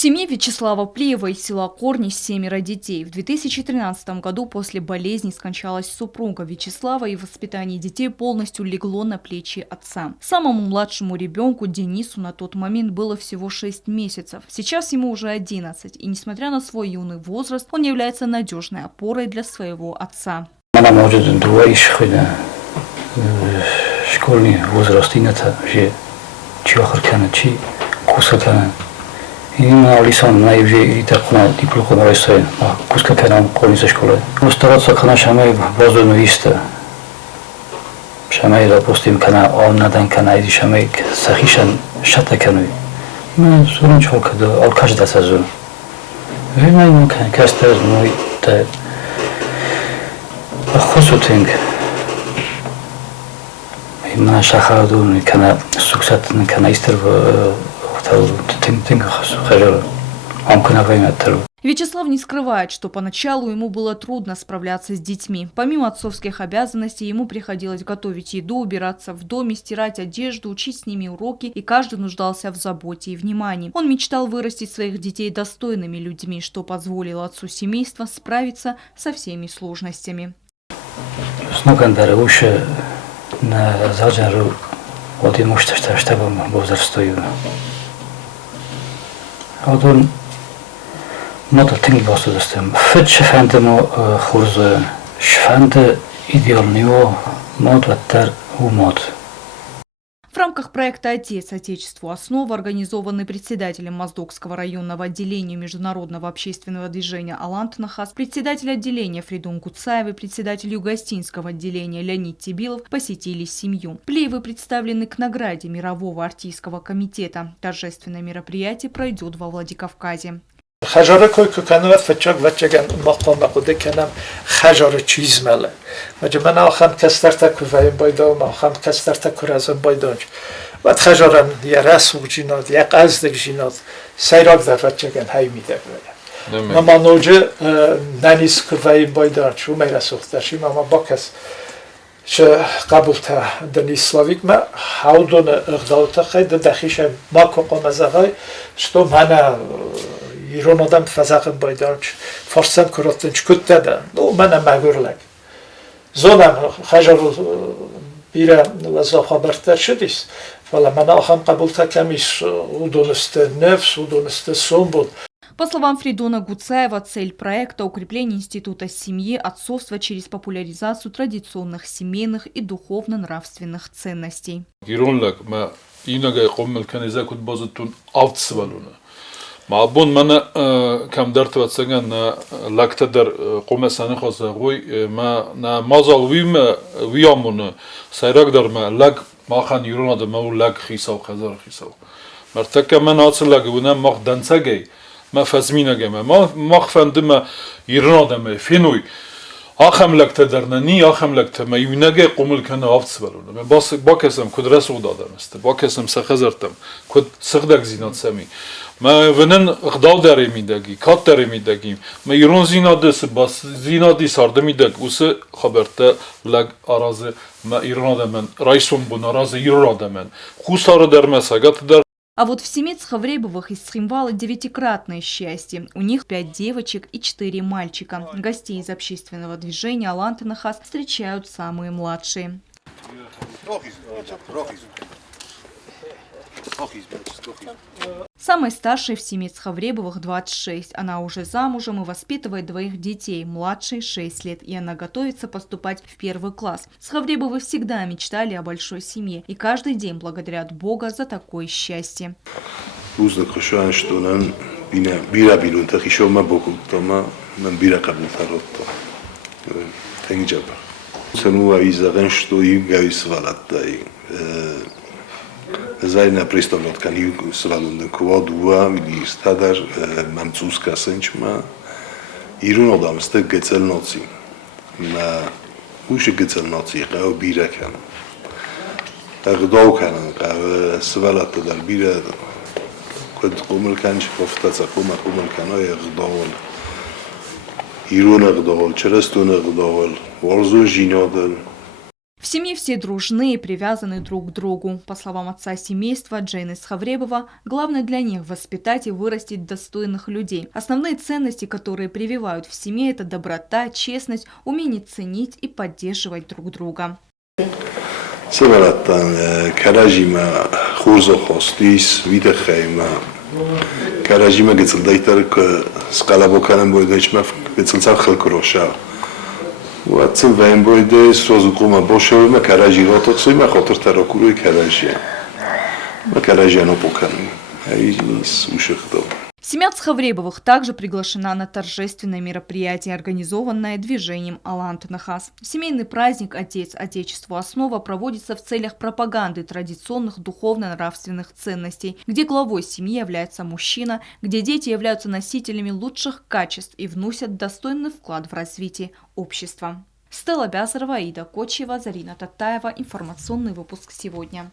семье Вячеслава Плиева из села Корни 7 детей. В 2013 году после болезни скончалась супруга Вячеслава, и воспитание детей полностью легло на плечи отца. Самому младшему ребенку Денису на тот момент было всего 6 месяцев. Сейчас ему уже 11, и несмотря на свой юный возраст, он является надежной опорой для своего отца. این لیسان نایوی تقنا دیپلم رسای کوسکه پنام قانیز شکله مسترات سخنه شمای بازو نویسته شمای را پستیم کنه آن ندن کنه ایدی شمای سخیشن شت کنوی من زورن چهار کده آل کج دست از زور وی من ممکن کست از نوی تا خصو تنگ من شخص دون کنه سوکسات کنه ایستر Вячеслав не скрывает, что поначалу ему было трудно справляться с детьми. Помимо отцовских обязанностей, ему приходилось готовить еду, убираться в доме, стирать одежду, учить с ними уроки, и каждый нуждался в заботе и внимании. Он мечтал вырастить своих детей достойными людьми, что позволило отцу семейства справиться со всеми сложностями. Одон мотор тинг басу дастем. Фет шефанде мо хурзе шефанде идеального мод ваттар умод. В рамках проекта «Отец Отечеству основа», организованный председателем Моздокского районного отделения Международного общественного движения Алант Нахас, председатель отделения Фридун Гуцаев и председатель Юго-Остинского отделения Леонид Тибилов посетили семью. Плиевы представлены к награде Мирового артистского комитета. Торжественное мероприятие пройдет во Владикавказе. خجاره کوی کنوات فچاق وچگن مقام قده کنم خجاره چیز مله مجه من آخام کستر تکو ویم بایدا و آخام کستر تکو رزم بایدانج وقت خجارم یه رسم جیناد یه قصدک جیناد سیراک در وچگن های میده باید اما نوجه ننیس که ویم بایدانج و میره سختشیم اما با کس چه قبول تا دنیس سلاویک ما حودون اقدالتا خیلی دخیشم ما که قمزه های شتو منه ایران آدم فزاقم بایدارچ فرسم کراتنچ کت داده نو منم مگورلک زونم خجر بیره وزا خبرتر شدیست ولی من آخم قبول تکمیش او دونسته نفس او دونسته سون بود. По словам Фридуна Гуцаева, цель проекта – укрепление института семьи, отцовства через популяризацию традиционных семейных и духовно-нравственных ценностей. معبون من کم در تو سعی لکت در قوم سنی خواست روی ما نمازال ویامون سیرک در ما لگ ما خان ایران دم او لگ خیساو خزر خیساو مرتک من اصل لگ و نه مخ دنسگی ما فزمینه گم ما خفندم ایران دم فینوی آخم لکت در نی آخم لکت ما یونگه قومل کنه آفت بالونه من با کسم کد رسول دادم است با کسم سخزرتم کد سخدک زینات سمی ما ونن اقدال داره میدگی کات داره میدگیم ما ایران زینادس باس زینادی سارده میدگ اوس خبرته لگ آرازه ما ایران دمن رئیسون بون آرازه ایران دمن خوساره در مساگات در. А вот в семье Цхавребовых из Цхимвала 9-кратное счастье. У них 5 девочек и 4 мальчика. Гостей из общественного движения Алант Нахас встречают самые младшие. Самой старшей в семье Цхавребовых 26. Она уже замужем и воспитывает 2 детей. Младшей 6 лет, и она готовится поступать в 1 класс. Цхавребовы всегда мечтали о большой семье, и каждый день благодарят Бога за такое счастье. Zaina pristolotka ni svalundan kvodua ili stadar mamcuska senčma irun odamste gecelnoci na uši gecelnoci qao bira kan agdau kan qao svalat dar bira kod qumul kan shofta qumul kan ay agdau irun agdau cherestun agdau warzu jinodal В семье все дружны и привязаны друг к другу. По словам отца семейства Джейнес Хавребова, главное для них воспитать и вырастить достойных людей. Основные ценности, которые прививают в семье, это доброта, честность, умение ценить и поддерживать друг друга. Սեվարատան կարաժիմը խուրզո խոստիս վիդեխայմը կարաժիմը գծլդայտար սկալաբոքանն բոյդեչմա գծլցավ խլկրոշա Ուացը վեն բոյդե սոզուկումա բոշևիմը կարաժի ռոտոցույմը խոտր տարոկուրույ կարաժիա Մա կարաժիանո պոքանում Այիս ուշղդով Семья Цхавребовых также приглашена на торжественное мероприятие, организованное движением Алант Нахас. Семейный праздник «Отец Отечеству Основа» проводится в целях пропаганды традиционных духовно-нравственных ценностей, где главой семьи является мужчина, где дети являются носителями лучших качеств и вносят достойный вклад в развитие общества. Стелла Бязарова, Аида Кочева, Зарина Татаева. Информационный выпуск сегодня.